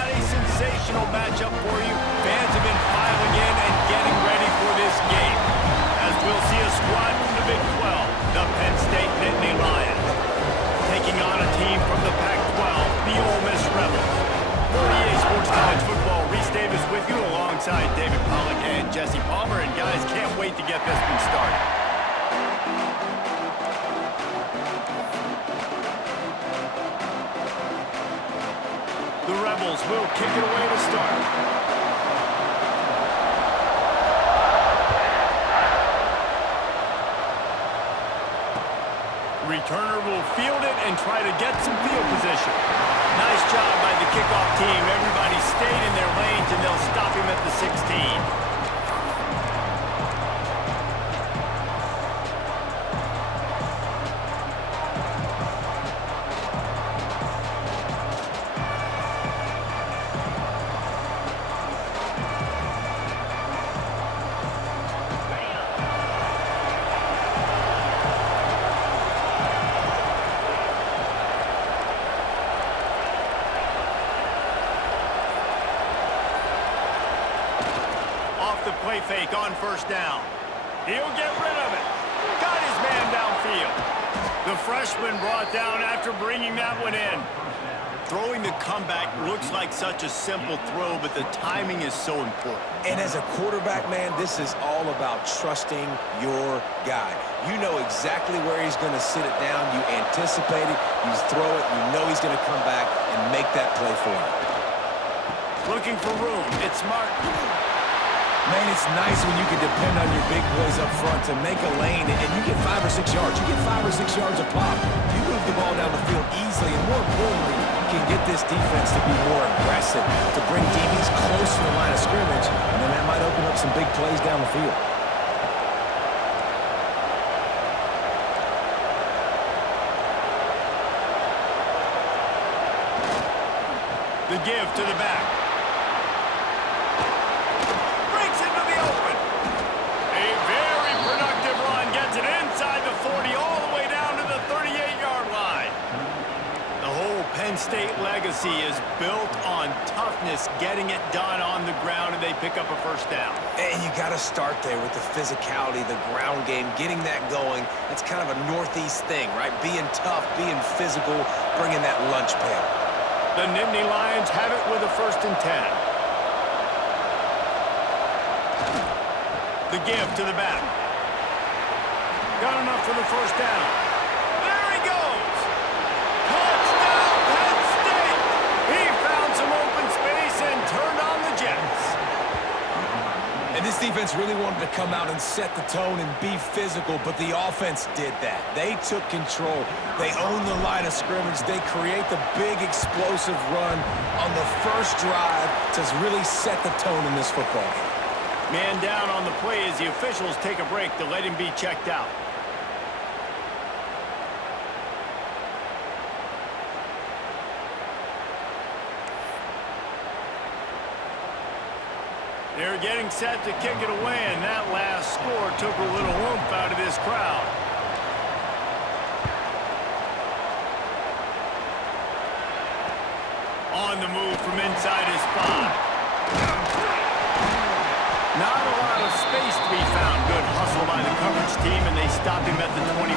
got a sensational matchup for you. Fans have been filing in and getting ready for this game, as we'll see a squad from the Big 12, the Penn State Nittany Lions, taking on a team from the Pac-12, the Ole Miss Rebels. For EA Sports College Football, Reese Davis with you alongside David Pollack and Jesse Palmer. And guys, can't wait to get this one started. The Rebels will kick it away to start. Returner will field it and try to get some field position. Nice job by the kickoff team. Everybody stayed in their lanes, and they'll stop him at the 16. The play fake on first down. He'll get rid of it. Got his man downfield. The freshman brought down after bringing that one in. Throwing the comeback looks like such a simple throw, but the timing is so important. And as a quarterback, man, this is all about trusting your guy. You know exactly where he's going to sit it down. You anticipate it. You throw it. You know he's going to come back and make that play for you. Looking for room. It's smart. Man, it's nice when you can depend on your big boys up front to make a lane, and you get 5 or 6 yards. You get 5 or 6 yards a pop. You move the ball down the field easily, and more importantly, you can get this defense to be more aggressive, to bring DBs close to the line of scrimmage, and then that might open up some big plays down the field. The give to the back. Penn State legacy is built on toughness, getting it done on the ground, and they pick up a first down. And you got to start there with the physicality, the ground game, getting that going. That's kind of a Northeast thing, right? Being tough, being physical, bringing that lunch pail. The Nittany Lions have it with a 1st and 10. The give to the back. Got enough for the first down. There he goes! Touchdown, Penn State! He found some open space and turned on the Jets. And this defense really wanted to come out and set the tone and be physical, but the offense did that. They took control. They owned the line of scrimmage. They create the big explosive run on the first drive to really set the tone in this football game. Man down on the play as the officials take a break to let him be checked out. They're getting set to kick it away, and that last score took a little oomph out of this crowd. On the move from inside his 5. Not a lot of space to be found. Good hustle by the coverage team, and they stop him at the 21.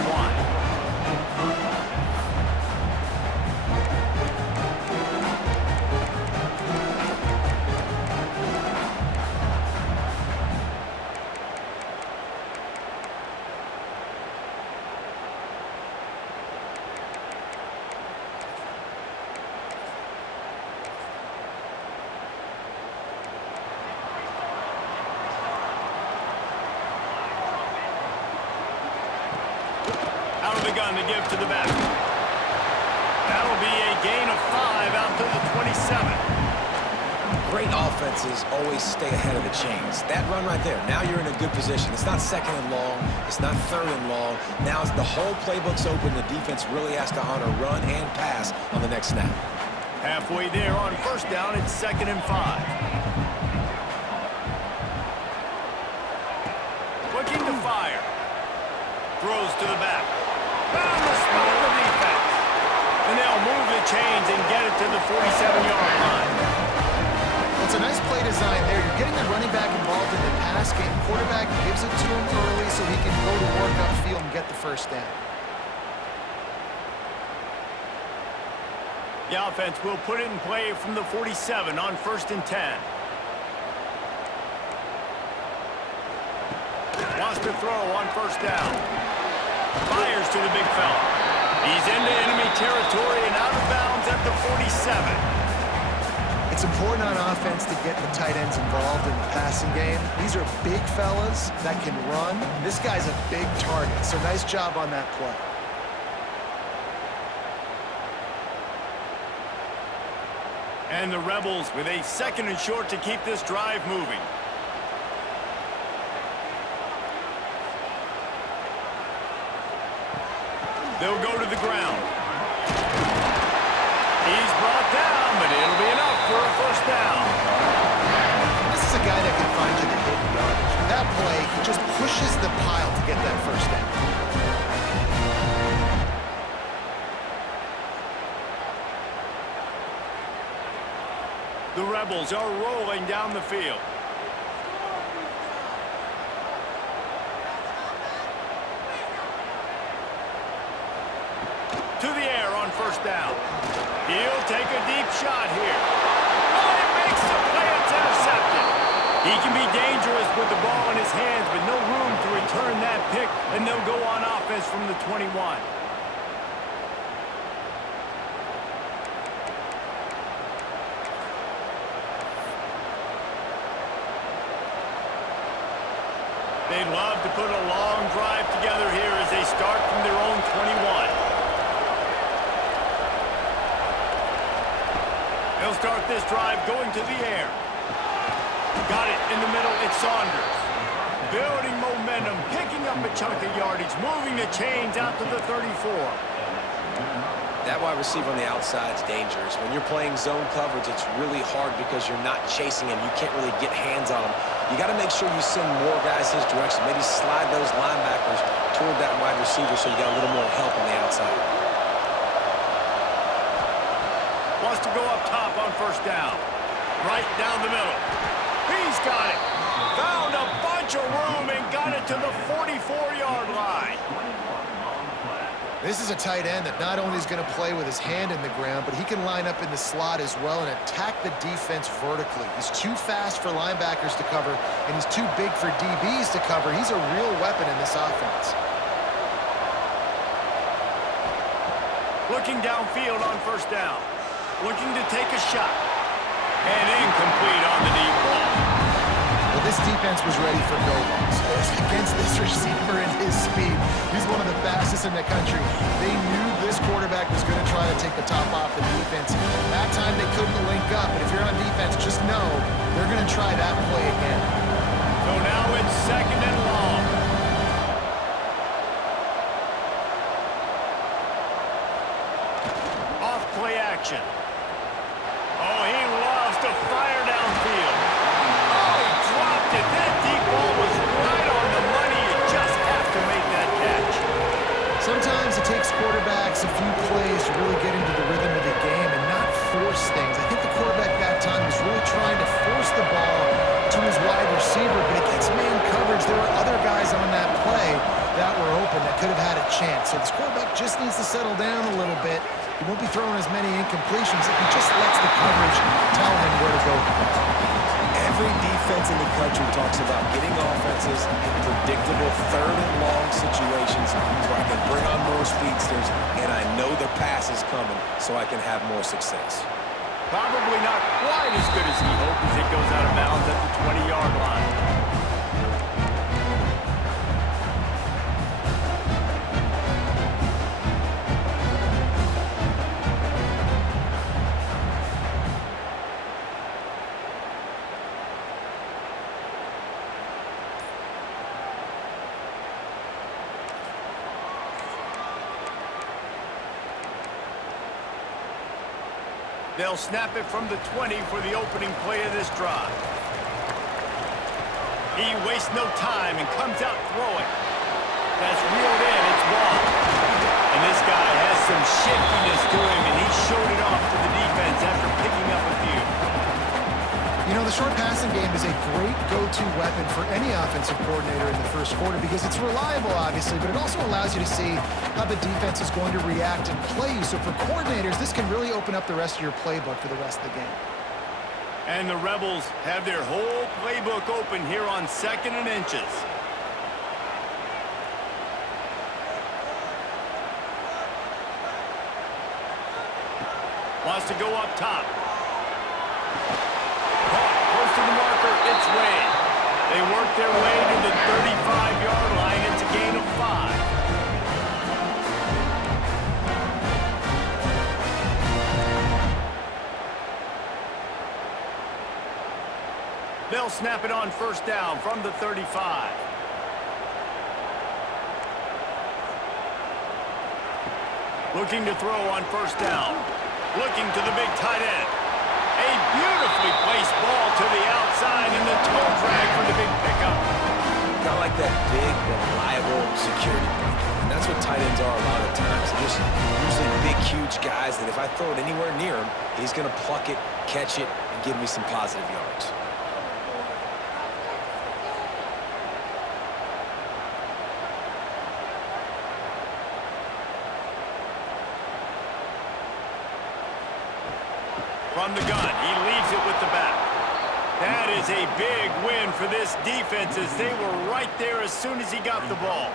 Out of the gun to give to the back. That'll be a gain of 5 out to the 27. Great offenses always stay ahead of the chains. That run right there, now you're in a good position. It's not 2nd and long. It's not 3rd and long. Now the whole playbook's open. The defense really has to honor run and pass on the next snap. Halfway there on first down, it's 2nd and 5. Looking to fire. Throws to the back. Found the spot of the defense. And they'll move the chains and get it to the 47-yard line. play design there. You're getting the running back involved in the pass game. Quarterback gives it to him early so he can go to work upfield and get the first down. The offense will put it in play from the 47 on 1st and 10. Wants to throw on 1st down. Fires to the big fella. He's into enemy territory and out of bounds at the 47. It's important on offense to get the tight ends involved in the passing game. These are big fellas that can run. This guy's a big target, so nice job on that play. And the Rebels with a 2nd and short to keep this drive moving. They'll go to the ground. He's brought down, but it'll be enough for a 1st down. This is a guy that can find you the hidden yardage. That play, he just pushes the pile to get that 1st down. The Rebels are rolling down the field. To the air on 1st down. He'll take a deep shot here. Oh, he makes the play. It's intercepted. He can be dangerous with the ball in his hands, but no room to return that pick, and they'll go on offense from the 21. They'd love to put a long drive together here as they start from their own 21. They'll start this drive going to the air. Got it in the middle. It's Saunders. Building momentum, picking up a chunk of yardage, moving the chains out to the 34. That wide receiver on the outside is dangerous. When you're playing zone coverage, it's really hard because you're not chasing him. You can't really get hands on him. You got to make sure you send more guys his direction. Maybe slide those linebackers toward that wide receiver so you got a little more help on the outside. Wants to go up top on 1st down. Right down the middle. He's got it. Found a bunch of room and got it to the 44-yard line. This is a tight end that not only is going to play with his hand in the ground, but he can line up in the slot as well and attack the defense vertically. He's too fast for linebackers to cover, and he's too big for DBs to cover. He's a real weapon in this offense. Looking downfield on 1st down. Looking to take a shot. And incomplete on the deep ball. Well, this defense was ready for go-balls. Against this receiver and his speed, he's one of the fastest in the country. They knew this quarterback was going to try to take the top off the defense. That time they couldn't link up, but if you're on defense, just know they're going to try that play again. So now it's 2nd and long. Off play action. Oh, he loves to fire downfield. Oh, he dropped it. That deep ball was right on the money. You just have to make that catch. Sometimes it takes quarterbacks a few plays to really get into the rhythm of the game and not force things. I think the quarterback that time was really trying to force the ball to his wide receiver, but against man coverage, there were other guys on that play that were open that could have had a chance. So this quarterback just needs to settle down a little bit. He won't be throwing as many incompletions if he just lets the coverage tell him where to go. Every defense in the country talks about getting offenses in predictable 3rd and long situations where I can bring on more speedsters and I know the pass is coming so I can have more success. Probably not quite as good as he hoped as it goes out of bounds at the 20-yard line. They'll snap it from the 20 for the opening play of this drive. He wastes no time and comes out throwing. That's reeled in. It's wrong. And this guy has some shiftiness to him, and he showed it off to the defense after picking up a few. You know, the short passing game is a great go-to weapon for any offensive coordinator in the first quarter because it's reliable, obviously, but it also allows you to see how the defense is going to react and play you. So for coordinators, this can really open up the rest of your playbook for the rest of the game. And the Rebels have their whole playbook open here on 2nd and inches. Wants to go up top. Caught close to the marker. It's Wade. They work their way to the 35-yard line. It's a gain of 5. They'll snap it on 1st down from the 35. Looking to throw on 1st down. Looking to the big tight end. A beautifully placed ball to the outside and the toe drag for the big pickup. Got like that big, reliable security blanket. And that's what tight ends are a lot of times. They're just usually big, huge guys that if I throw it anywhere near him, he's going to pluck it, catch it, and give me some positive yards. From the gun, he leaves it with the back. That is a big win for this defense as they were right there as soon as he got the ball.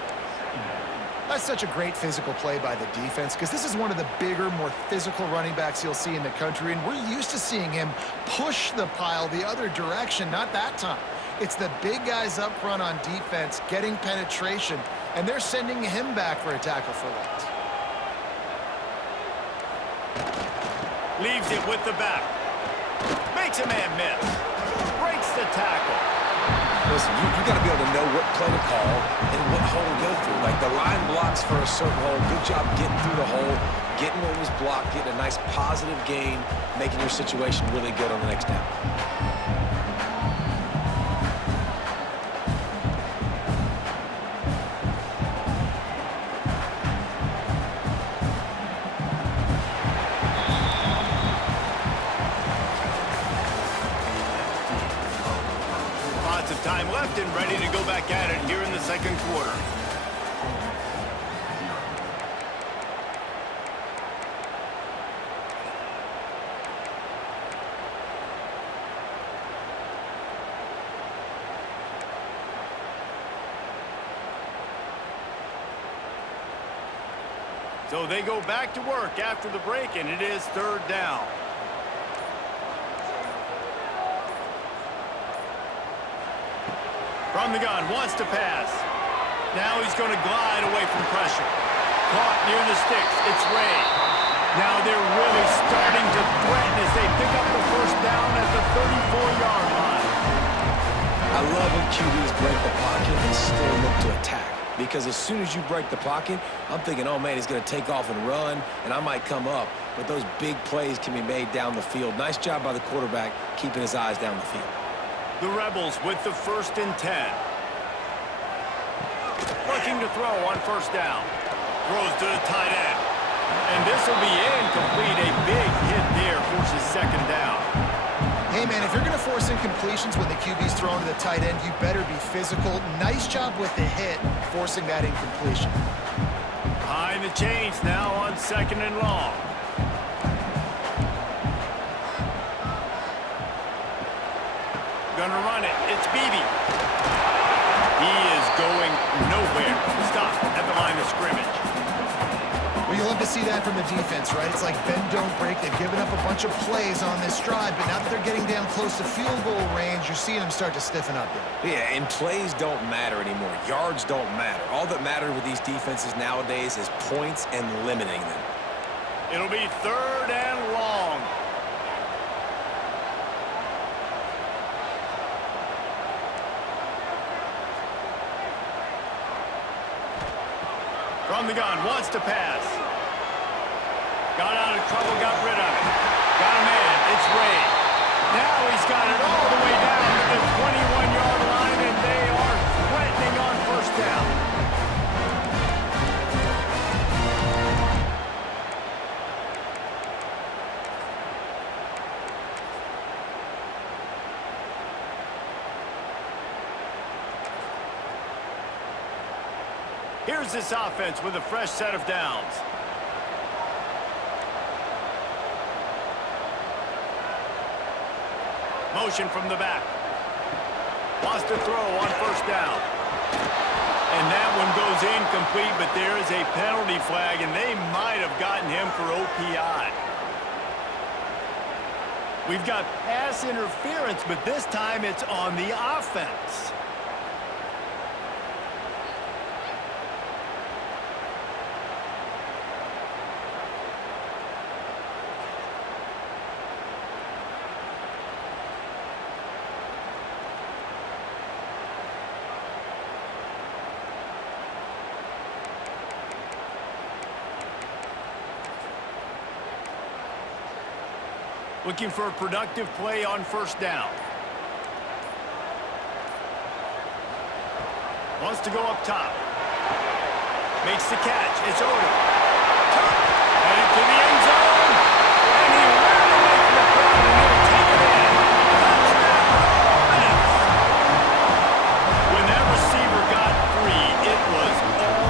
That's such a great physical play by the defense because this is one of the bigger, more physical running backs you'll see in the country, and we're used to seeing him push the pile the other direction, not that time. It's the big guys up front on defense getting penetration, and they're sending him back for a tackle for loss. Leaves it with the back. Makes a man miss. Breaks the tackle. Listen, you got to be able to know what play to call and what hole to go through. Like the line blocks for a certain hole. Good job getting through the hole, getting what was blocked, getting a nice positive gain, making your situation really good on the next down. Time left and ready to go back at it here in the 2nd quarter. So they go back to work after the break, and it is 3rd down. From the gun, wants to pass. Now he's going to glide away from pressure. Caught near the sticks. It's Ray. Now they're really starting to threaten as they pick up the 1st down at the 34-yard line. I love when QBs break the pocket and still look to attack. Because as soon as you break the pocket, I'm thinking, oh, man, he's going to take off and run, and I might come up. But those big plays can be made down the field. Nice job by the quarterback keeping his eyes down the field. The Rebels with the 1st and 10. Looking to throw on 1st down. Throws to the tight end. And this will be incomplete. A big hit there forces 2nd down. Hey, man, if you're going to force incompletions when the QB's thrown to the tight end, you better be physical. Nice job with the hit, forcing that incompletion. Behind the chains now on 2nd and long. Gonna run it. It's Beebe. He is going nowhere. Stop at the line of scrimmage. Well, you love to see that from the defense, right? It's like bend, don't break. They've given up a bunch of plays on this drive, but now that they're getting down close to field goal range, you're seeing them start to stiffen up there. Yeah, and plays don't matter anymore. Yards don't matter. All that matters with these defenses nowadays is points and limiting them. It'll be 3rd and long. From the gun, wants to pass. Got out of trouble, got rid of it. Got a man, it's Ray. Now he's got it all the way down to the 21-yard line, and they are threatening on 1st down. Here's this offense with a fresh set of downs. Motion from the back. Wants to throw on first down. And that one goes incomplete, but there is a penalty flag, and they might have gotten him for OPI. We've got pass interference, but this time it's on the offense. Looking for a productive play on first down. Wants to go up top. Makes the catch. It's over. Headed to the end zone. And he ran away from the crowd and he'll take it in. Touchdown, Ole Miss. When that receiver got free, it was all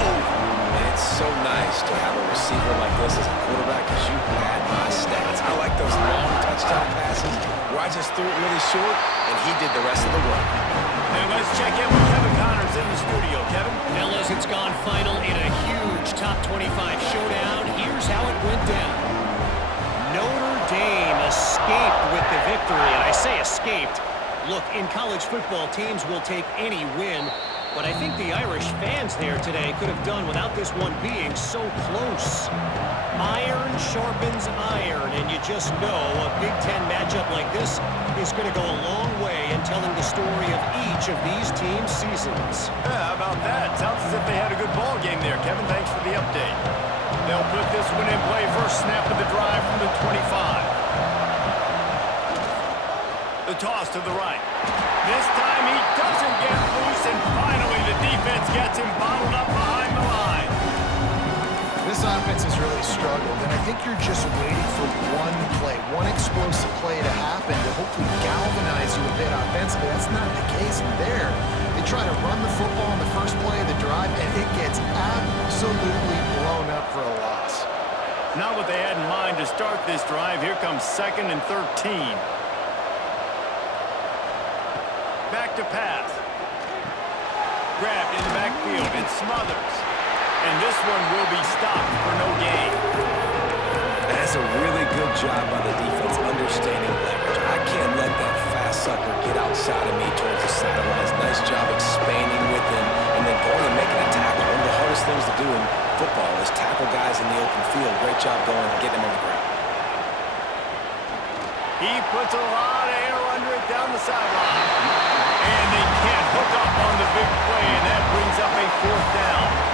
over. And it's so nice to have a receiver like this as a quarterback, because you had my stats. I like those long touchdown passes where I just threw it really short and he did the rest of the work. And let's check in with Kevin Connors in the studio. Kevin? Fellas, it's gone final in a huge top 25 showdown. Here's how it went down. Notre Dame escaped with the victory, and I say escaped. Look, in college football, teams will take any win, but I think the Irish fans there today could have done without this one being so close. Iron sharpens iron, and you just know a Big Ten matchup like this is going to go a long way in telling the story of each of these teams' seasons. Yeah, how about that? Sounds as if they had a good ball game there, Kevin. Thanks for the update. They'll put this one in play. First snap of the drive from the 25. The toss to the right. This time he doesn't get loose, and finally the defense gets him bottled up behind the line. This offense has really struggled, and I think you're just waiting for one play, one explosive play to happen to hopefully galvanize you a bit offensively. That's not the case there. They try to run the football on the first play of the drive, and it gets absolutely blown up for a loss. Not what they had in mind to start this drive. Here comes 2nd and 13. Back to pass. Grabbed in the backfield. It smothers. And this one will be stopped for no gain. That's a really good job by the defense understanding leverage. I can't let that fast sucker get outside of me towards the sidelines. Nice job expanding with him and then going and making a tackle. One of the hardest things to do in football is tackle guys in the open field. Great job going and getting them on the ground. He puts a lot of air under it down the sideline. And they can't hook up on the big play, and that brings up a 4th down.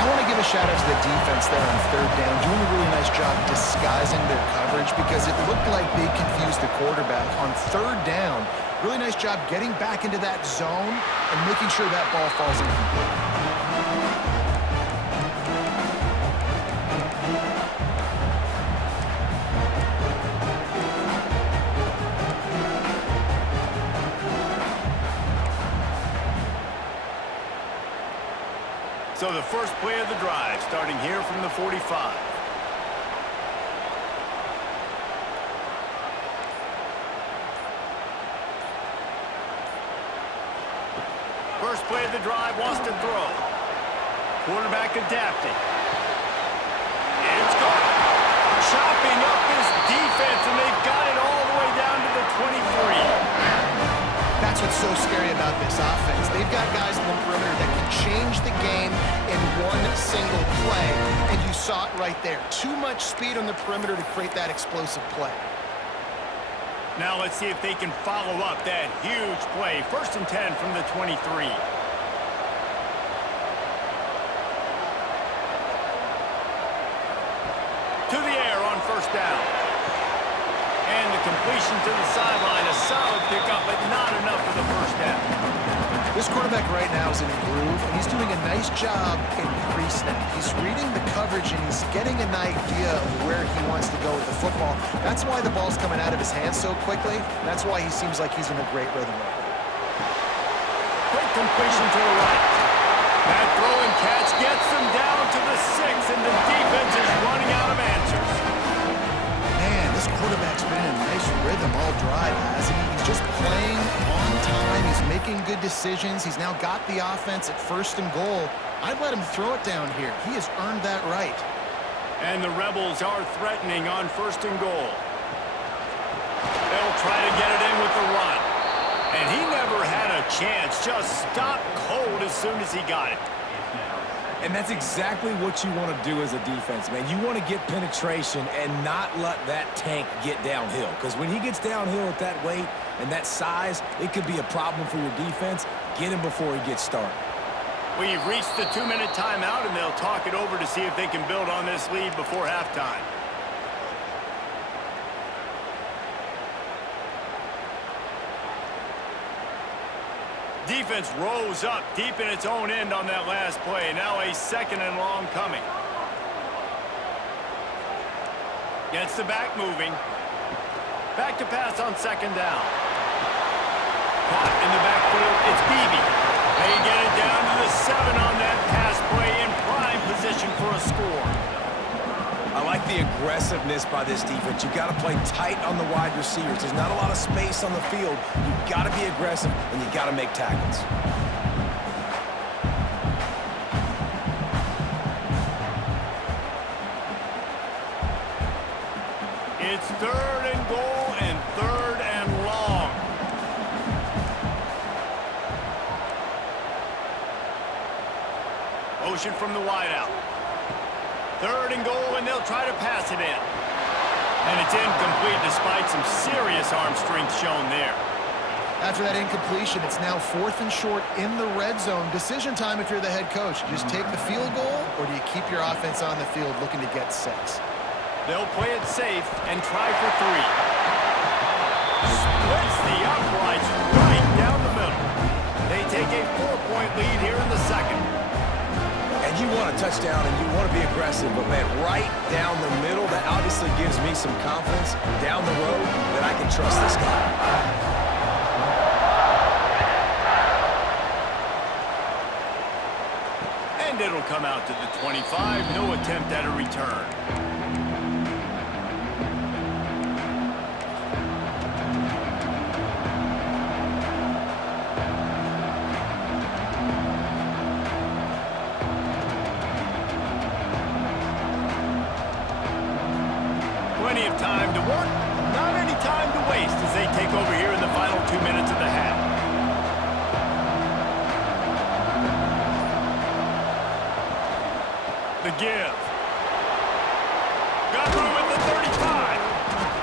I want to give a shout-out to the defense there on 3rd down, doing a really nice job disguising their coverage because it looked like they confused the quarterback. On 3rd down, really nice job getting back into that zone and making sure that ball falls incomplete. So the first play of the drive, starting here from the 45. First play of the drive, wants to throw. Quarterback adapting. It's gone. Chopping up this defense, and they've got it all the way down to the 23. That's what's so scary about this offense. They've got guys in the perimeter that can change the game in one single play, and you saw it right there. Too much speed on the perimeter to create that explosive play. Now let's see if they can follow up that huge play. 1st and 10 from the 23. To the air on first down. And the completion to the sideline, a solid pickup, but not enough for the first down. This quarterback right now is in a groove, and he's doing a nice job in pre-snap. He's reading the coverage, and he's getting an idea of where he wants to go with the football. That's why the ball's coming out of his hands so quickly. That's why he seems like he's in a great rhythm right now. Quick completion to the right. That throw and catch gets them down to the 6, and the defense is running out of answers. Man, this quarterback's been in a nice rhythm all drive, hasn't he? He's just playing on time. He's making good decisions. He's now got the offense at 1st and goal. I'd let him throw it down here. He has earned that right. And the Rebels are threatening on 1st and goal. They'll try to get it in with the run. And he never had a chance. Just stopped cold as soon as he got it. And that's exactly what you want to do as a defense, man. You want to get penetration and not let that tank get downhill. Because when he gets downhill at that weight and that size, it could be a problem for your defense. Get him before he gets started. We've reached the 2-minute timeout, and they'll talk it over to see if they can build on this lead before halftime. Defense rose up deep in its own end on that last play. Now a 2nd and long coming. Gets the back moving. Back to pass on 2nd down. Caught in the backfield. It's Beebe. They get it down to the 7 on that pass play in prime position for a score. I like the aggressiveness by this defense. You got to play tight on the wide receivers. There's not a lot of space on the field. You got to be aggressive, and you got to make tackles. It's 3rd and goal and 3rd and long. Motion from the wideout. 3rd and goal, and they'll try to pass it in. And it's incomplete despite some serious arm strength shown there. After that incompletion, it's now 4th and short in the red zone. Decision time if you're the head coach. You just take the field goal, or do you keep your offense on the field looking to get 6? They'll play it safe and try for 3. Splits the uprights right down the middle. They take a 4-point lead here in the 2nd. And you want a touchdown, and you want to be aggressive, but, man, right down the middle, that obviously gives me some confidence down the road that I can trust this guy. And it'll come out to the 25. No attempt at a return. Plenty of time to work, not any time to waste as they take over here in the final 2 minutes of the half. The give. Got room at the 35.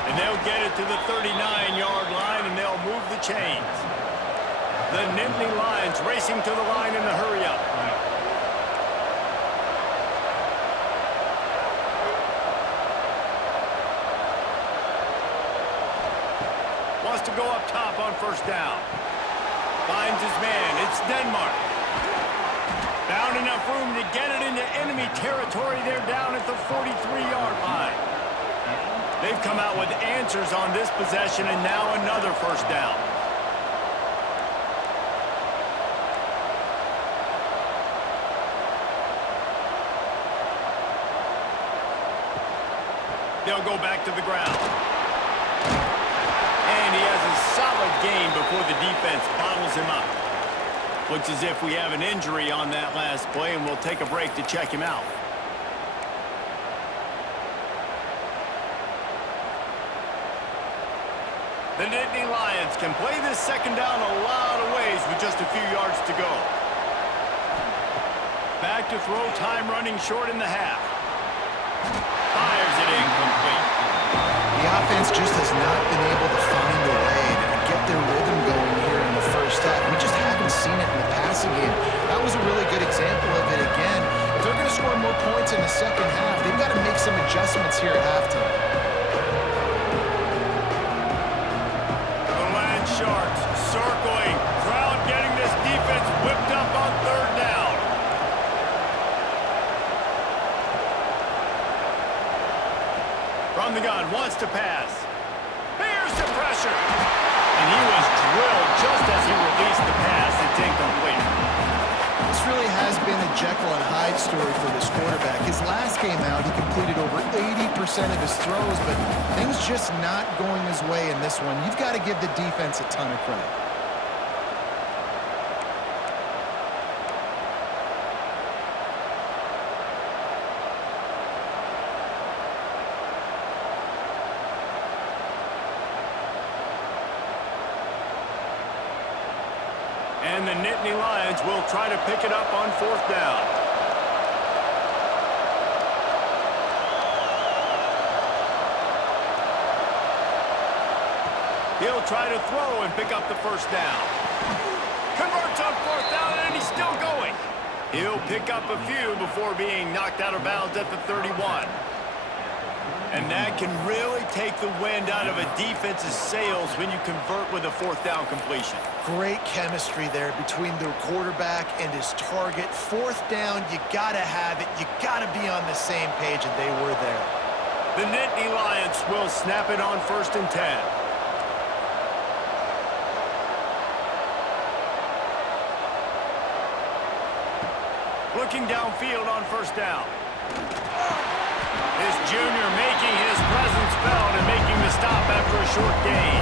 And they'll get it to the 39-yard line, and they'll move the chains. The Nittany Lions racing to the line in the hurry-up. Wants to go up top on 1st down. Finds his man. It's Denmark. Found enough room to get it into enemy territory. They're down at the 43-yard line. They've come out with answers on this possession, and now another 1st down. They'll go back to the ground. And he has a solid gain before the defense bottles him up. Looks as if we have an injury on that last play, and we'll take a break to check him out. The Nittany Lions can play this 2nd down a lot of ways with just a few yards to go. Back to throw, time running short in the half. Fires it incomplete. The offense just has not been able to find a way to get their rhythm going here in the 1st half. We just haven't seen it in the passing game. That was a really good example of it again. If they're going to score more points in the 2nd half, they've got to make some adjustments here at halftime. The Land Sharks circling. Crowd getting this defense whipped up on 3rd down. From the gun, wants to pass. Here's the pressure. And he was drilled just as he released the pass. It's incomplete. This really has been Jekyll and Hyde story for this quarterback. His last game out, he completed over 80% of his throws, but things just not going his way in this one. You've got to give the defense a ton of credit. And the Nittany Lions will try to pick it up on 4th down. He'll try to throw and pick up the 1st down. Converts on 4th down, and he's still going. He'll pick up a few before being knocked out of bounds at the 31. And that can really take the wind out of a defense's sails when you convert with a 4th down completion. Great chemistry there between the quarterback and his target. 4th down, you gotta have it. You gotta be on the same page, and they were there. The Nittany Lions will snap it on 1st and 10. Looking downfield on 1st down. This junior making his presence felt and making the stop after a short gain.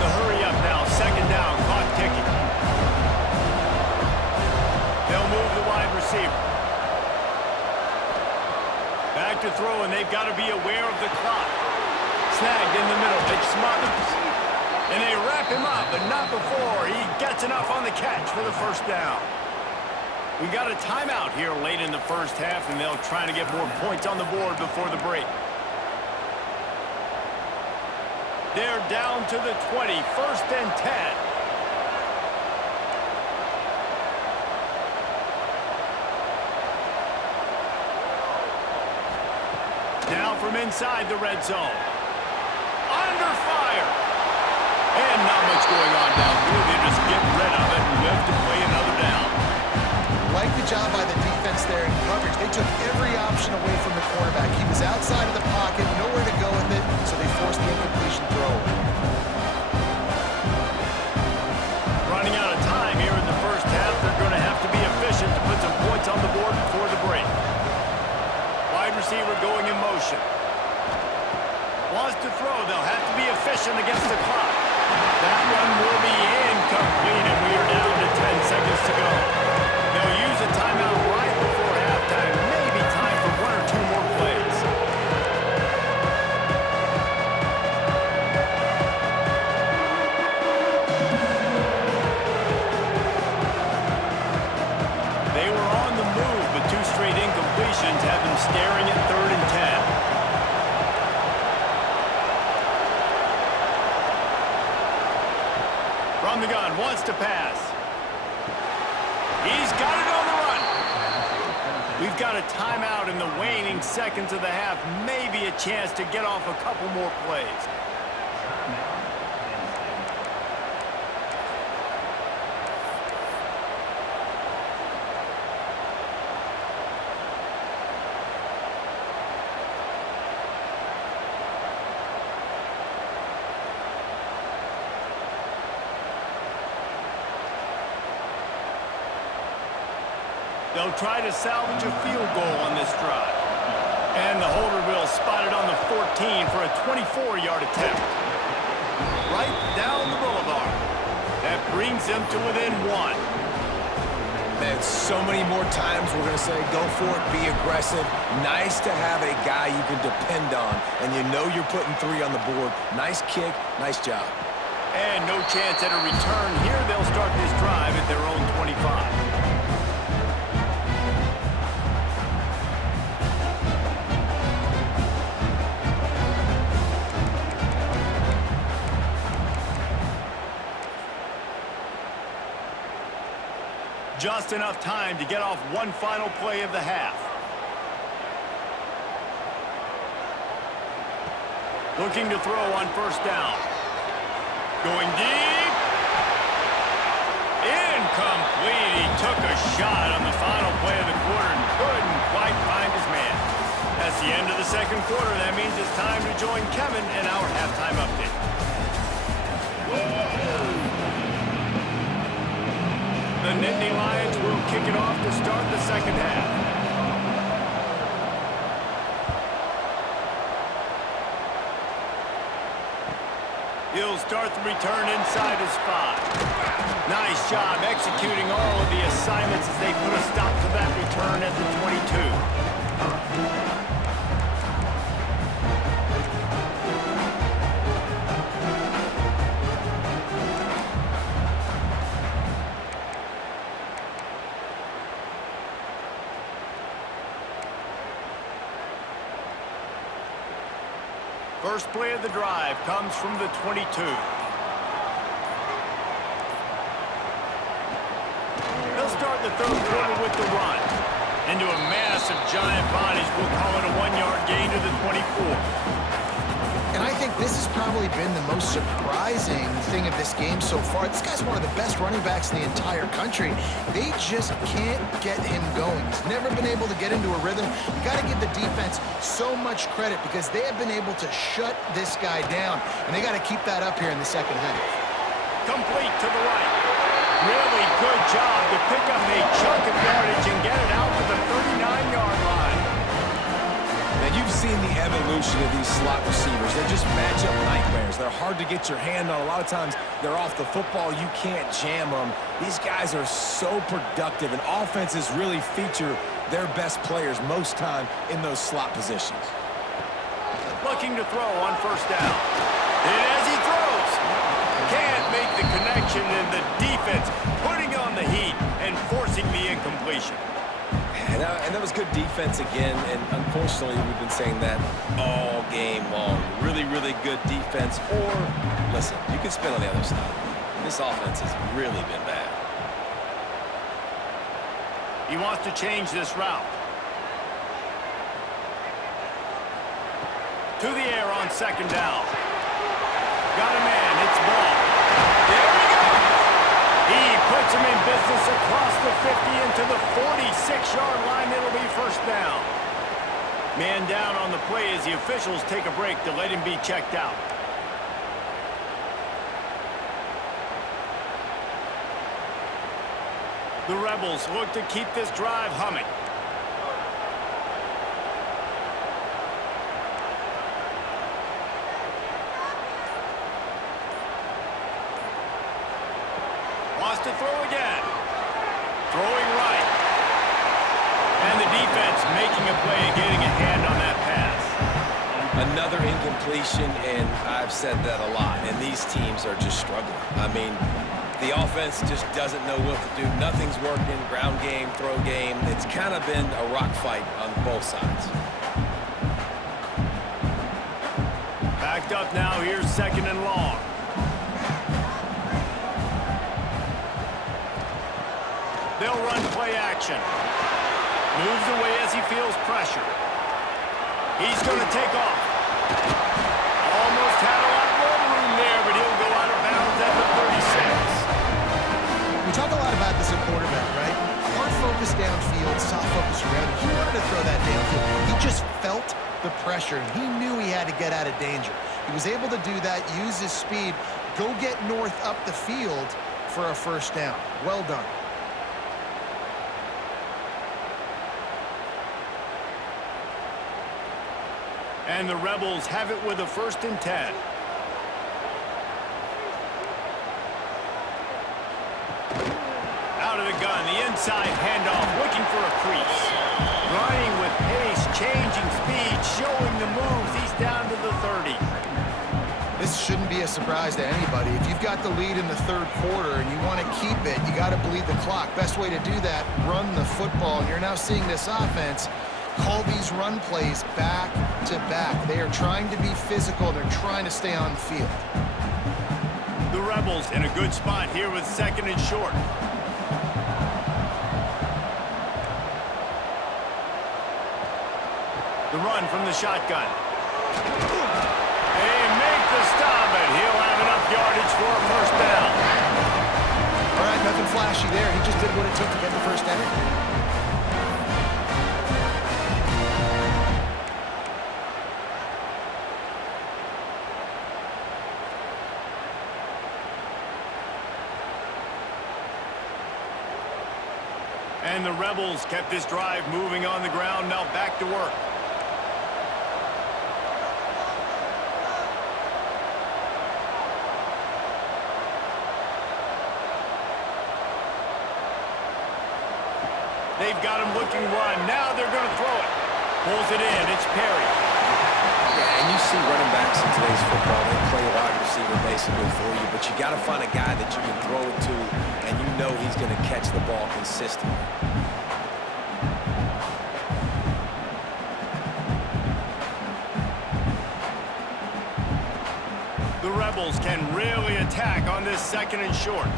The hurry up now, 2nd down, clock ticking. They'll move the wide receiver. Back to throw, and they've got to be aware of the clock. Snagged in the middle, it smothers. And they wrap him up, but not before he gets enough on the catch for the 1st down. We got a timeout here late in the 1st half, and they'll try to get more points on the board before the break. They're down to the 20, 1st and 10. Now from inside the red zone. Under fire. And not much going on down here. They just get rid of it and live to play another down. Like the job by the defense there in coverage. They took every option away from the quarterback. He was outside of the pocket, nowhere to go with it, so they forced the incompletion throw. Running out of time here in the 1st half. They're going to have to be efficient to put some points on the board before the break. Wide receiver going in motion. Wants to throw. They'll have to be efficient against the clock. That one will be incomplete, and we are down to 10 seconds to go. They'll use a timeout right before halftime. Maybe time for 1 or 2 more plays. They were on the move, but 2 straight incompletions have them staring at 3rd and 10. From the gun, wants to pass. He's got it on the run. We've got a timeout in the waning seconds of the half. Maybe a chance to get off a couple more plays. They'll try to salvage a field goal on this drive. And the holder will spot it on the 14 for a 24-yard attempt. Right down the boulevard. That brings them to within 1. Man, so many more times we're going to say, go for it, be aggressive. Nice to have a guy you can depend on, and you know you're putting 3 on the board. Nice kick, nice job. And no chance at a return here. They'll start this drive at their own 25. Just enough time to get off one final play of the half. Looking to throw on 1st down. Going deep. Incomplete. He took a shot on the final play of the quarter and couldn't quite find his man. That's the end of the 2nd quarter. That means it's time to join Kevin in our halftime update. The Nittany Lions will kick it off to start the second half. He'll start the return inside his 5. Nice job executing all of the assignments as they put a stop to that return at the 22. First play of the drive comes from the 22. They'll start the third quarter with the run. Into a mass of giant bodies, we'll call it a 1-yard gain to the 24. And I think this has probably been the most surprising thing of this game so far. This guy's one of the best running backs in the entire country. They just can't get him going. He's never been able to get into a rhythm. You got to give the defense so much credit because they have been able to shut this guy down, and they got to keep that up here in the second half. Complete to the right. Really good job to pick up a chunk of yardage and get it out to the 39-yard line. Now, you've seen the evolution of these slot receivers. They're just matchup nightmares. They're hard to get your hand on. A lot of times, they're off the football. You can't jam them. These guys are so productive, and offenses really feature their best players most time in those slot positions. Looking to throw on first down. And as he throws, can't make the connection, and the defense putting on the heat and forcing the incompletion. And that was good defense again, and unfortunately, we've been saying that all game long. Really, really good defense, or, listen, you can spin on the other side. This offense has really been bad. He wants to change this route. To the air on second down. Got a man, it's ball. There he goes! He puts him in business across the 50 into the 46-yard line. It'll be first down. Man down on the play as the officials take a break to let him be checked out. The Rebels look to keep this drive humming. Wants to throw again. Throwing right. And the defense making a play and getting a hand on that pass. Another incompletion, and I've said that a lot, and these teams are just struggling. I mean, the offense just doesn't know what to do. Nothing's working. Ground game, throw game. It's kind of been a rock fight on both sides. Backed up now. Here's second and long. They'll run play action. Moves away as he feels pressure. He's going to take off. Almost had a lot more room there, but he'll go out of bounds at the 36. We talk a lot about this at quarterback, right? Hard focus downfield, soft focus around. He wanted to throw that downfield. He just felt the pressure, and he knew he had to get out of danger. He was able to do that, use his speed, go get north up the field for a first down. Well done. And the Rebels have it with a 1st and 10. Out of the gun, the inside handoff, looking for a crease. Running with pace, changing speed, showing the moves. He's down to the 30. This shouldn't be a surprise to anybody. If you've got the lead in the third quarter and you want to keep it, you got to bleed the clock. Best way to do that, run the football. And you're now seeing this offense call these run plays back to back. They are trying to be physical. They're trying to stay on the field. The Rebels in a good spot here with second and short. The run from the shotgun. They make the stop, and he'll have enough yardage for a first down. All right, nothing flashy there. He just did what it took to get the first down. And the Rebels kept this drive moving on the ground. Now back to work. They've got him looking run. Now they're going to throw it. Pulls it in. It's Perry. Yeah, and you see running backs in today's football, they play wide receiver basically for you, but you got to find a guy that you can throw it to, and you know he's going to catch the ball consistently. The Rebels can really attack on this 2nd and short.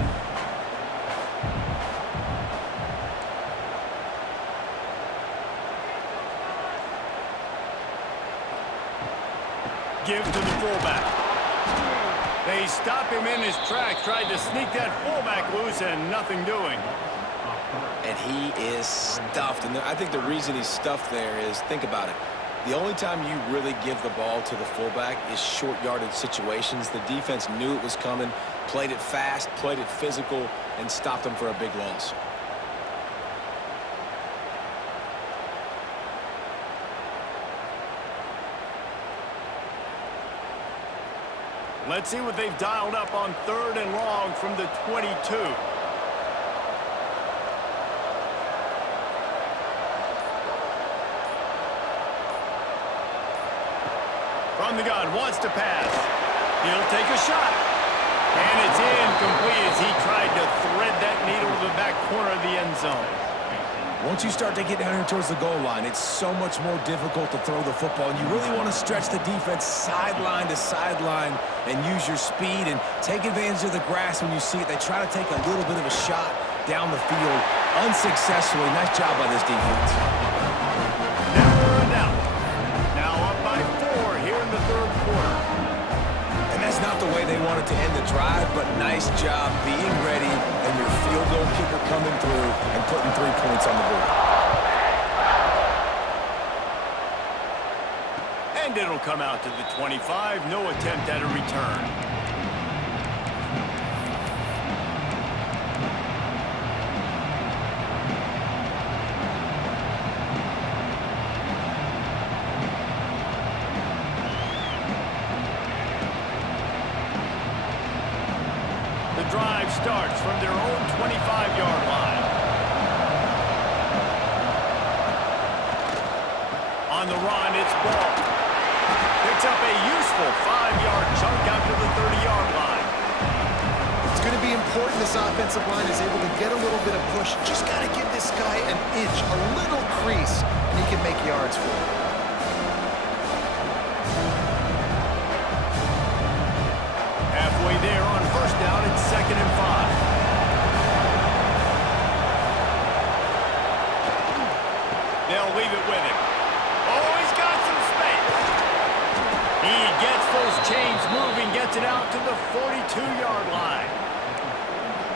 Give to the fullback. They stop him in his tracks, tried to sneak that fullback loose, and nothing doing. And he is stuffed. And I think the reason he's stuffed there is, think about it. The only time you really give the ball to the fullback is short yardage situations. The defense knew it was coming, played it fast, played it physical, and stopped him for a big loss. Let's see what they've dialed up on 3rd and long from the 22. From the gun, wants to pass. He'll take a shot. And it's incomplete as he tried to thread that needle to the back corner of the end zone. Once you start to get down here towards the goal line, it's so much more difficult to throw the football, and you really want to stretch the defense sideline to sideline and use your speed and take advantage of the grass when you see it. They try to take a little bit of a shot down the field unsuccessfully. Nice job by this defense. Never a doubt. Now up by 4 here in the 3rd quarter. And that's not the way they wanted to end the drive, but nice job being ready and your field goal kicker coming through and putting 3 points on the board. And it'll come out to the 25. No attempt at a return. The drive starts from their own 25-yard line. On the run, it's Ball. Picks up a useful 5-yard chunk out to the 30-yard line. It's going to be important this offensive line is able to get a little bit of push. Just got to give this guy an inch, a little crease, and he can make yards for it. Halfway there on 1st down, it's 2nd and 5. They'll leave it with him. Oh, he's got some space. He gets those chains moving, gets it out to the 42-yard line.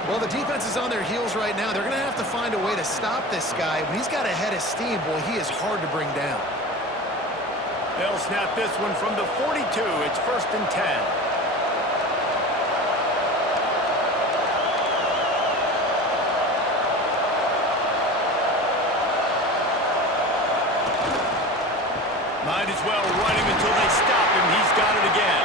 Well, the defense is on their heels right now. They're going to have to find a way to stop this guy. When he's got a head of steam, boy, he is hard to bring down. They'll snap this one from the 42. It's 1st and 10. Might as well run him until they stop him. He's got it again.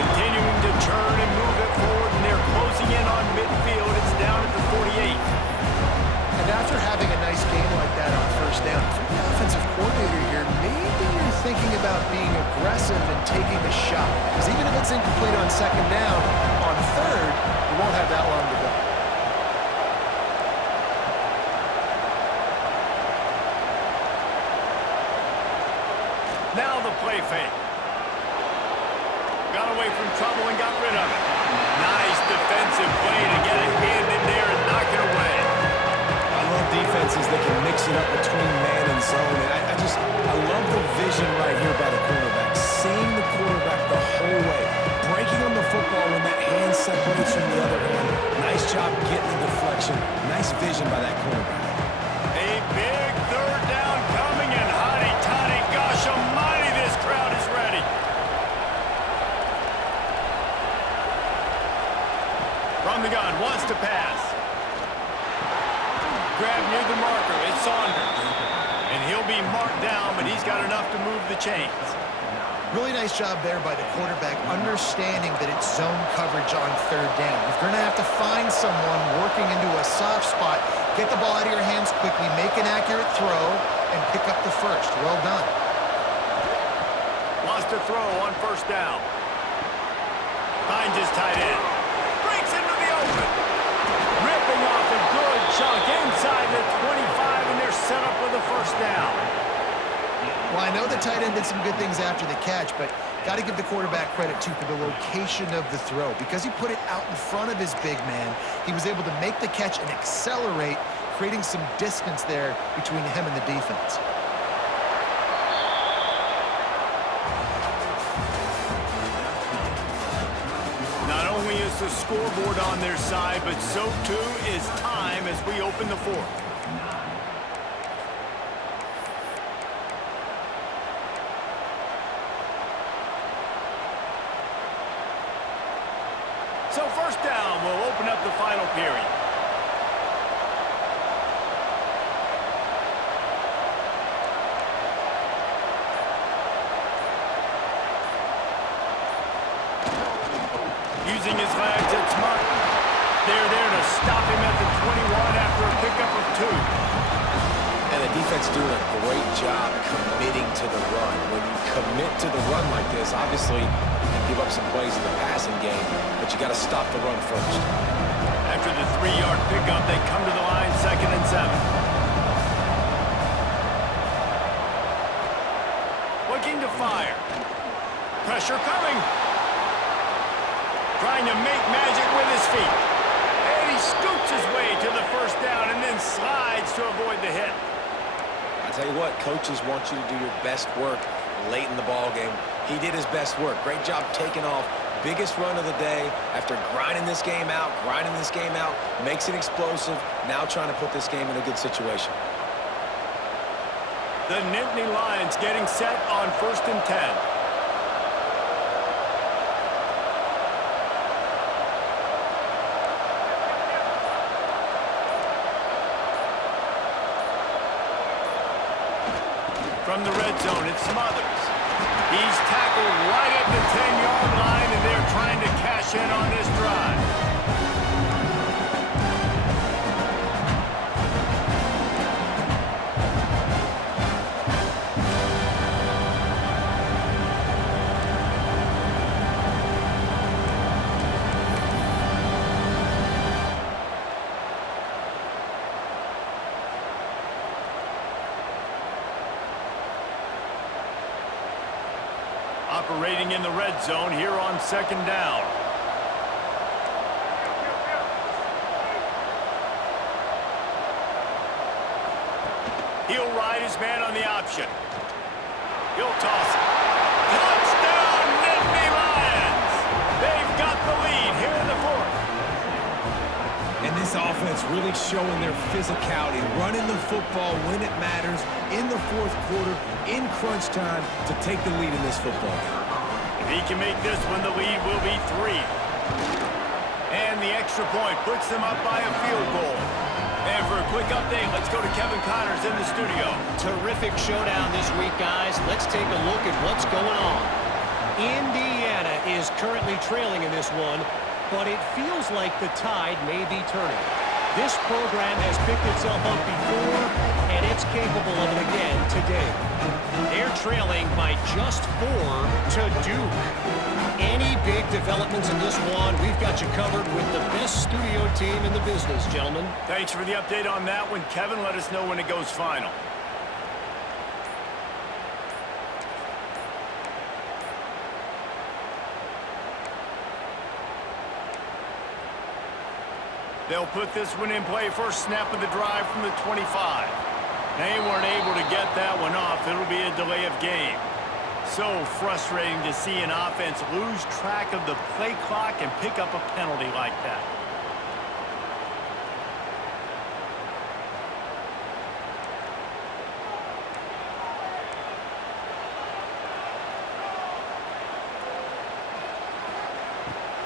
Continuing to turn and move it forward, and they're closing in on midfield. It's down at the 48. And after having a nice game like that on 1st down, if you're the offensive coordinator here, maybe you're thinking about being aggressive and taking a shot. Because even if it's incomplete on 2nd down, on 3rd, you won't have that long to go. Now the play fake. Got away from trouble and got rid of it. Nice defensive play to get a hand in there and knock it away. I love defenses that can mix it up between man and zone. And I love the vision right here by the quarterback. Seeing the quarterback the whole way. Breaking on the football when that hand separates from the other hand. Nice job getting the deflection. Nice vision by that quarterback. A big 3rd down coming, and hotty-toddy, gosh almighty, this crowd is ready. From the gun, wants to pass. grab near the marker. It's Saunders. And he'll be marked down, but he's got enough to move the chains. Really nice job there by the quarterback, understanding that it's zone coverage on third down. If you're going to have to find someone working into a soft spot, get the ball out of your hands quickly, make an accurate throw, and pick up the first. Well done. Wants to throw on first down. Finds his tight end. Breaks into the open. Ripping off a good chunk inside the 25, and they're set up with a first down. Well, I know the tight end did some good things after the catch, but got to give the quarterback credit, too, for the location of the throw. Because he put it out in front of his big man, he was able to make the catch and accelerate, creating some distance there between him and the defense. Not only is the scoreboard on their side, but so, too, is time as we open the fourth. So first down will open up the final period. Using his legs, it's Martin. They're there to stop him at the 21 after a pickup of 2. And the defense doing a great job committing to the run. When you commit to the run like this, obviously you can give up some plays in the passing game, but you got to stop the run first. After the 3-yard pickup, they come to the line, 2nd and 7. Looking to fire. Pressure coming. Trying to make magic with his feet. And he scoots his way to the first down and then slides to avoid the hit. I tell you what, coaches want you to do your best work late in the ball game. He did his best work. Great job taking off. Biggest run of the day after grinding this game out, makes it explosive, now trying to put this game in a good situation. The Nittany Lions getting set on 1st and 10. From the red zone, it's Smothers. He's tackled right at the 10-yard line, and they're trying to cash in on this drive. Operating in the red zone here on 2nd down. He'll ride his man on the option. He'll toss it. Touchdown, Nittany Lions! They've got the lead here in the 4th. And this offense really showing their physicality, running the football when it matters, in the 4th quarter, in crunch time, to take the lead in this football game. If he can make this one, the lead will be 3. And the extra point puts them up by a field goal. And for a quick update, let's go to Kevin Connors in the studio. Terrific showdown this week, guys. Let's take a look at what's going on. Indiana is currently trailing in this one, but it feels like the tide may be turning. This program has picked itself up before, and it's capable of it again today. They're trailing by just 4 to Duke. Any big developments in this one, we've got you covered with the best studio team in the business, gentlemen. Thanks for the update on that one. Kevin, let us know when it goes final. They'll put this one in play. First snap of the drive from the 25. They weren't able to get that one off. It'll be a delay of game. So frustrating to see an offense lose track of the play clock and pick up a penalty like that.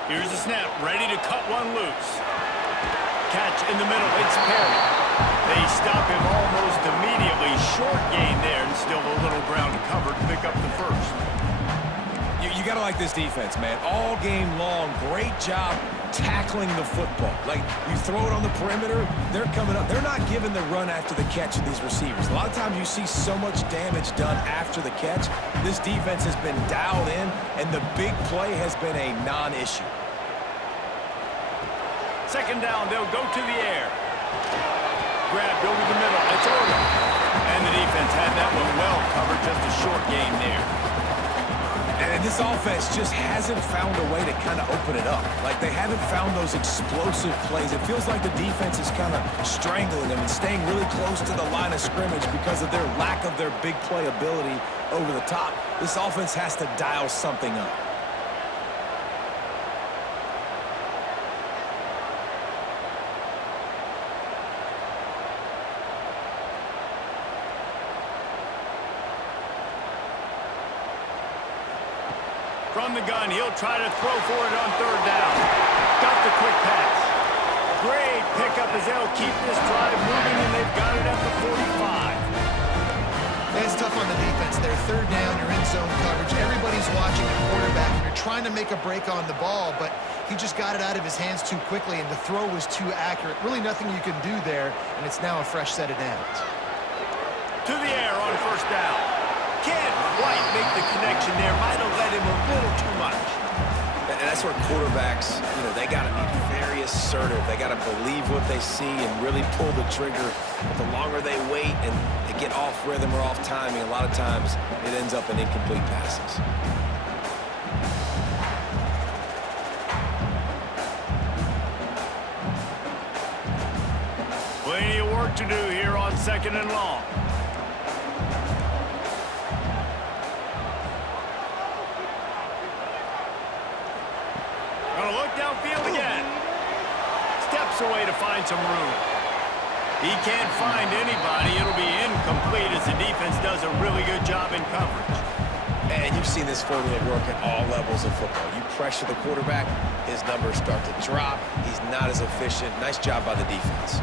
Here's the snap, ready to cut one loose. Catch in the middle, it's Perry. They stop him almost immediately. Short gain there, and still a little ground to cover to pick up the first. You got to like this defense, man. All game long, great job tackling the football. Like, you throw it on the perimeter, they're coming up. They're not giving the run after the catch of these receivers. A lot of times you see so much damage done after the catch. This defense has been dialed in, and the big play has been a non-issue. Second down, they'll go to the air. Grabbed over the middle. It's over. And the defense had that one well covered. Just a short gain there. And this offense just hasn't found a way to kind of open it up. Like, they haven't found those explosive plays. It feels like the defense is kind of strangling them and staying really close to the line of scrimmage because of their lack of their big play ability over the top. This offense has to dial something up. From the gun, he'll try to throw for it on third down. Got the quick pass. Great pickup as they'll keep this drive moving, and they've got it at the 45. It's tough on the defense there. Third down, you're in zone coverage. Everybody's watching the quarterback, and you're trying to make a break on the ball, but he just got it out of his hands too quickly, and the throw was too accurate. Really nothing you can do there, and it's now a fresh set of downs. To the air on first down. Can't quite make the connection there. Might have let him a little too much. And that's where quarterbacks, they got to be very assertive. They got to believe what they see and really pull the trigger. But the longer they wait and they get off rhythm or off timing, a lot of times it ends up in incomplete passes. Plenty of work to do here on second and long. Gonna look downfield again. Steps away to find some room. He can't find anybody. It'll be incomplete as the defense does a really good job in coverage. And you've seen this formula work at all levels of football. You pressure the quarterback, his numbers start to drop. He's not as efficient. Nice job by the defense.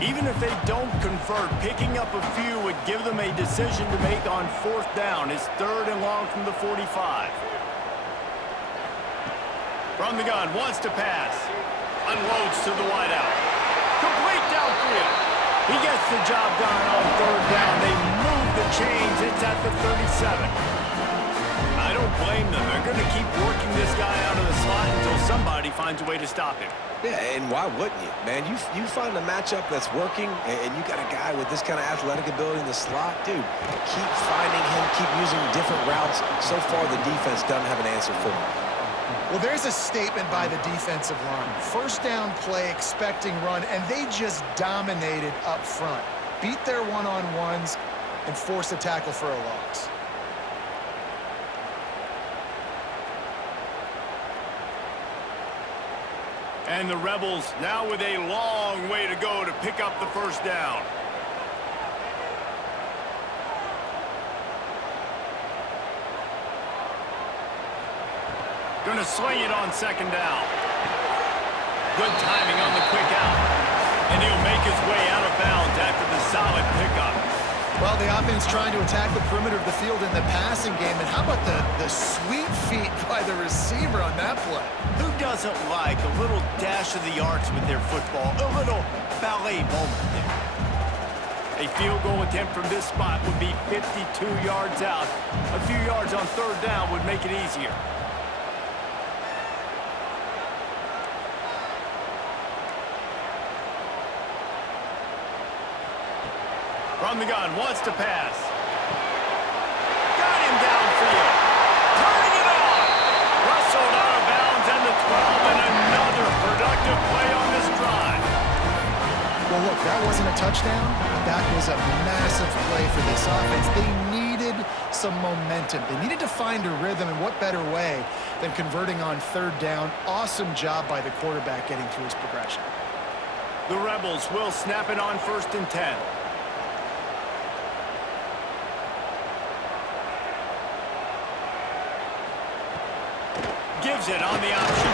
Even if they don't convert, picking up a few would give them a decision to make on fourth down. It's third and long from the 45. From the gun, wants to pass. Unloads to the wideout. Complete downfield. He gets the job done on third down. They move the chains. It's at the 37. I don't blame them. They're going to keep working this guy out of the slot until somebody finds a way to stop him. Yeah, and why wouldn't you? Man, you find a matchup that's working, and you got a guy with this kind of athletic ability in the slot. Dude, keep finding him, keep using different routes. So far, the defense doesn't have an answer for him. Well, there's a statement by the defensive line. First down play, expecting run, and they just dominated up front. Beat their one-on-ones and forced a tackle for a loss. And the Rebels now with a long way to go to pick up the first down. Gonna swing it on second down. Good timing on the quick out. And he'll make his way out of bounds after the solid pickup. Well, the offense trying to attack the perimeter of the field in the passing game. And how about the sweet feet by the receiver on that play? Who doesn't like a little dash of the arts with their football? A little ballet moment there. A field goal attempt from this spot would be 52 yards out. A few yards on third down would make it easier. From the gun, wants to pass. Got him downfield. Turning it on. Rustled out of bounds and the 12, and another productive play on this drive. Well, look, that wasn't a touchdown, but that was a massive play for this offense. They needed some momentum. They needed to find a rhythm, and what better way than converting on third down. Awesome job by the quarterback getting through his progression. The Rebels will snap it on 1st and 10. moves it on the option.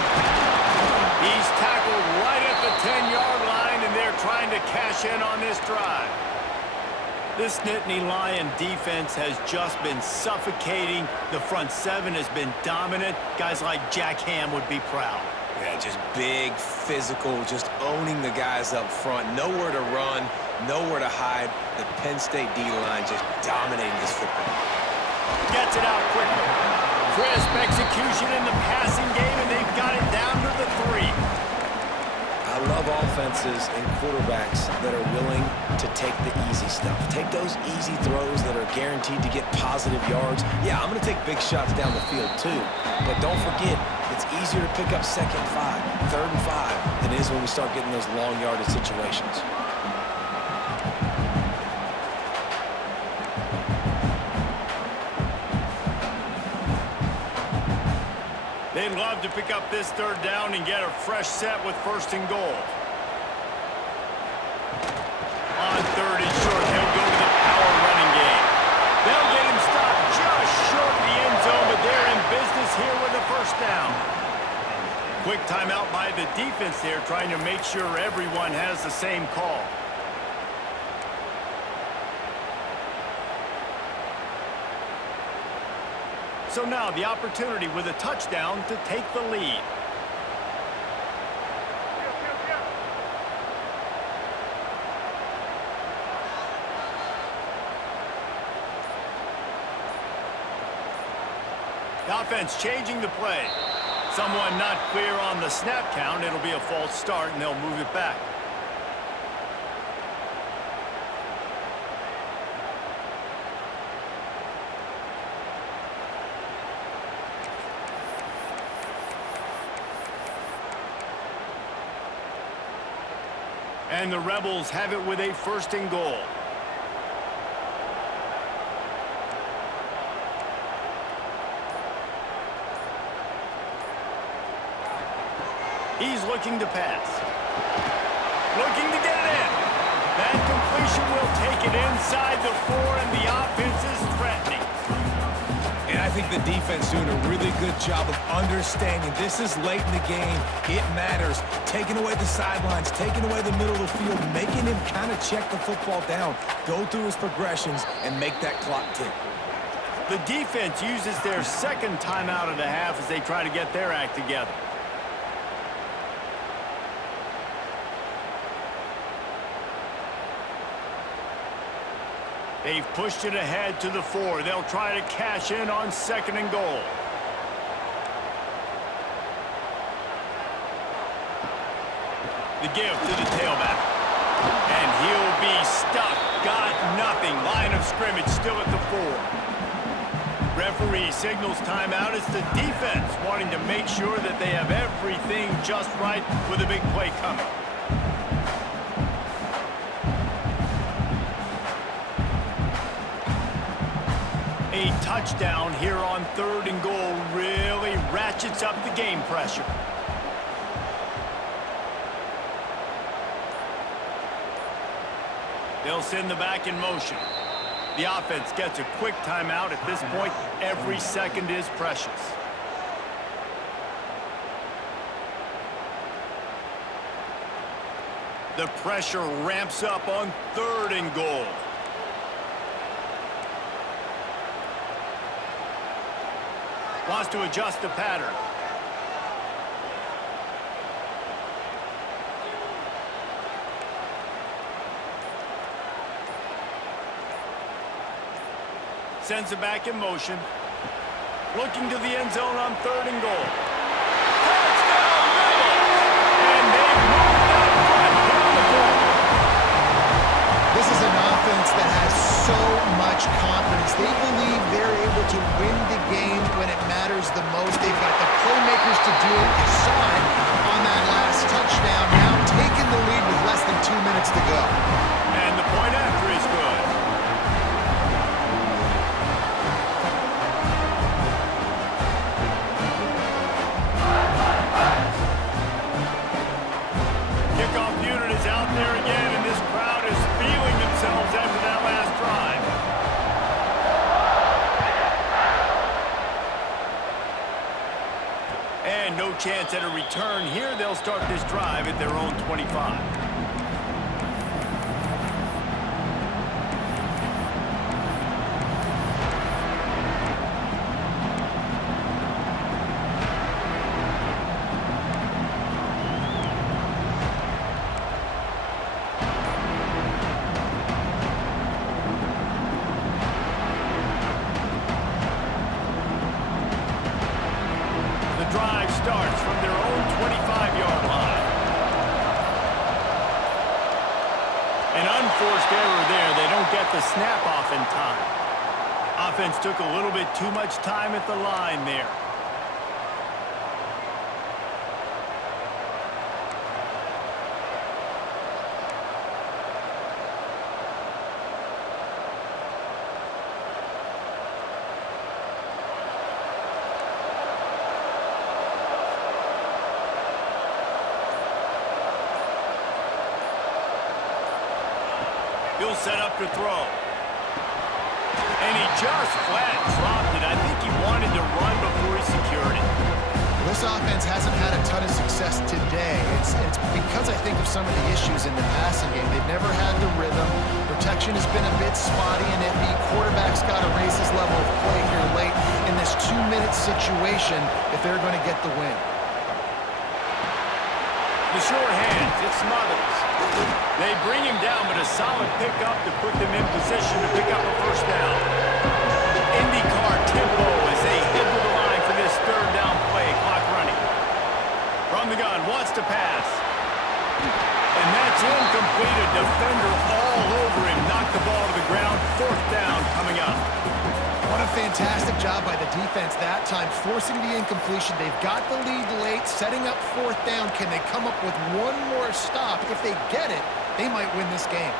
He's tackled right at the 10-yard line, and they're trying to cash in on this drive. This Nittany Lion defense has just been suffocating. The front seven has been dominant. Guys like Jack Ham would be proud. Yeah, just big, physical, just owning the guys up front. Nowhere to run, nowhere to hide. The Penn State D-line just dominating this football. Gets it out quickly. Crisp execution in the passing game, and they've got it down to the 3. I love offenses and quarterbacks that are willing to take the easy stuff. Take those easy throws that are guaranteed to get positive yards. Yeah, I'm going to take big shots down the field too. But don't forget, it's easier to pick up 2nd and 5, 3rd and 5 than it is when we start getting those long yardage situations. They'd love to pick up this 3rd down and get a fresh set with 1st and goal. On 3rd and short, he'll go to the power running game. They'll get him stopped just short of the end zone, but they're in business here with a 1st down. Quick timeout by the defense there, trying to make sure everyone has the same call. So now the opportunity with a touchdown to take the lead. The offense changing the play. Someone not clear on the snap count. It'll be a false start, and they'll move it back. And the Rebels have it with a 1st and goal. He's looking to pass. Looking to get it in. That completion will take it inside the 4, and the offense is threatening. And I think the defense doing a really good job of understanding this is late in the game. It matters. Taking away the sidelines, taking away the middle of the field, making him kind of check the football down, go through his progressions, and make that clock tick. The defense uses their 2nd timeout of the half as they try to get their act together. They've pushed it ahead to the 4. They'll try to cash in on 2nd and goal. The give to the tailback. And he'll be stuck. Got nothing. Line of scrimmage still at the 4. Referee signals timeout. It's the defense wanting to make sure that they have everything just right with a big play coming. A touchdown here on 3rd and goal really ratchets up the game pressure. They'll send the back in motion. The offense gets a quick timeout. At this point, every second is precious. The pressure ramps up on 3rd and goal. Wants to adjust the pattern. Sends it back in motion. Looking to the end zone on 3rd and goal. Touchdown, Rebels! And they've moved out front here on the field. This is an offense that has so much confidence. They believe they're able to win the game when it matters the most. They've got the playmakers to do it. You saw it on that last touchdown. Now taking the lead with less than 2 minutes to go. And the point after is good. Kickoff unit is out there again, and this crowd is feeling themselves after that last drive. chance at a return. Here they'll start this drive at their own 25. Drive starts from their own 25-yard line. An unforced error there. They don't get the snap off in time. Offense took a little bit too much time at the line there. He'll set up to throw. And he just flat dropped it. I think he wanted to run before he secured it. This offense hasn't had a ton of success today. It's because I think of some of the issues in the passing game. They've never had the rhythm. Protection has been a bit spotty and iffy. Quarterback's got to raise his level of play here late in this 2-minute situation if they're going to get the win. The short hands, it smothers. They bring him down, but a solid pickup to put them in position to pick up a first down. IndyCar tempo as they head to the line for this third down play. Clock running. From the gun, wants to pass. And that's incomplete. A defender all over him. Knocked the ball to the ground. Fourth down coming up. What a fantastic job by the defense that time, forcing the incompletion. They've got the lead late, setting up fourth down. Can they come up with one more stop? If they get it, they might win this game.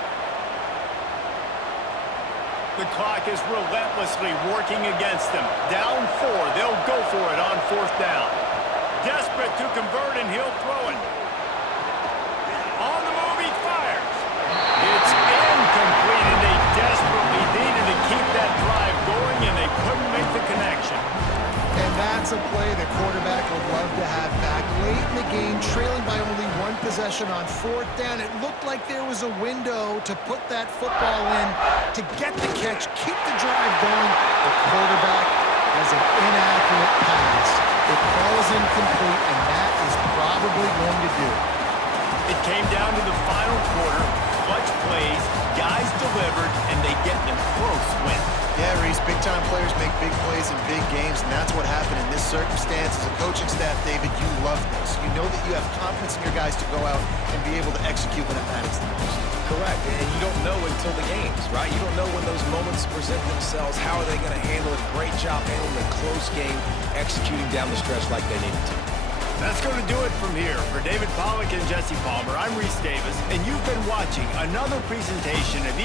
The clock is relentlessly working against them. Down 4, they'll go for it on fourth down. Desperate to convert, and he'll throw it. On the move, he fires. It's incomplete, and they desperately needed to keep that drive going, and they couldn't make the connection. And that's a play the quarterback would love to have back. Late in the game, trailing by only one possession on fourth down, it looked like there was a window to put that football in, to get the catch, keep the drive going. The quarterback has an inaccurate pass. It falls incomplete, and that is probably going to do it. It came down to the final quarter. Clutch plays, guys delivered, and they get a close win. Yeah, Reese, big-time players make big plays in big games, and that's what happened in this circumstance. As a coaching staff, David, you love this. You know that you have confidence in your guys to go out and be able to execute when it matters the most. Correct, and you don't know until the games, right? You don't know when those moments present themselves. How are they going to handle it? Great job handling a close game, executing down the stretch like they needed to. That's going to do it from here. For David Pollack and Jesse Palmer, I'm Reese Davis, and you've been watching another presentation of